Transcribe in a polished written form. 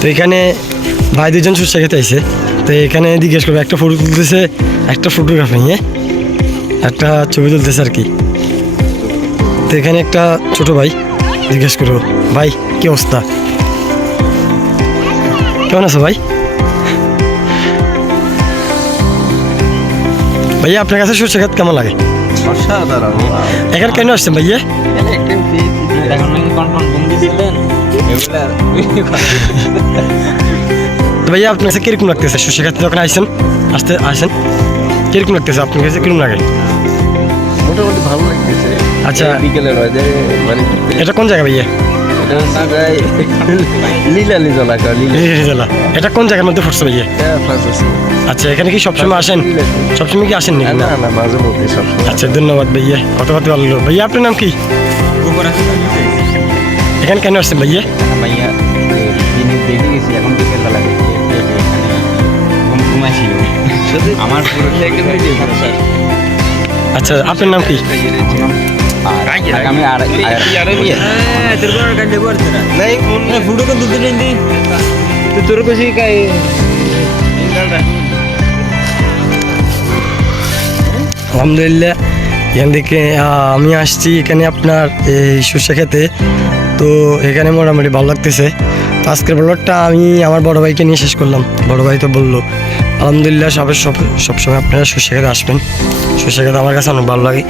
তো এখানে ভাই দুজন সরষে খেতে আইছে, তো এখানে জিজ্ঞেস করবো, একটা ফটো তুলতেছে, একটা ফটোগ্রাফি নিয়ে একটা ছবি তুলতেছে আর কি। তো এখানে একটা ছোট ভাই, জিজ্ঞেস করবো, ভাই কি অবস্থা, কেমন আছো ভাই? ভাইয়া আপনার কাছে সরষে খেতে কেমন লাগে? অসাধারণ। এখানে কেন আসছেন ভাইয়া? এখন নাকি কনফার্ম ঘুম দিয়েছিলেন এগুলা তো ভাইয়া আপনার কাছে কিরকম লাগতেছে সরষে খেতে যখন আসেন কিরকম লাগতেছে আপনার কাছে, কিরকম লাগে? মোটামুটি ভালো লাগতেছে। আচ্ছা। বিকেলের ওয়েদারে মানে এটা কোন জায়গা ভাইয়া? এটা জায়গায় লীলালি জলাকা জেলা। এটা কোন জায়গার মধ্যে পড়ছে ভাইয়া? আচ্ছা, এখানে কি সবসময় আসেন? সবসময় কি আসেন নাকি? না না, মাঝে মধ্যে সবসময়। আচ্ছা, ধন্যবাদ ভাইয়া, কথা ভালো লাগলো। ভাইয়া আপনার নাম কি? এখানে কেন আসছেন ভাইয়া? ভাইয়া দিনে দেখে গেছি, এখন বিকেলবেলা দেখি এখানে ঘুমাইছিল আমার পুরো আচ্ছা, আপনার নাম কি? আগামী আলহামদুলিল্লাহ, এখান থেকে আমি আসছি এখানে আপনার এই সরষে খেতে। তো এখানে মোটামুটি ভালো লাগতেছে। তো আজকের ব্লগটা আমি আমার বড় ভাইকে নিয়ে শেষ করলাম। বড় ভাই তো বললো আলহামদুলিল্লাহ সবসময় আপনারা সরষে খেতে আসবেন। সরষে খেতে আমার কাছে অনেক ভালো লাগে।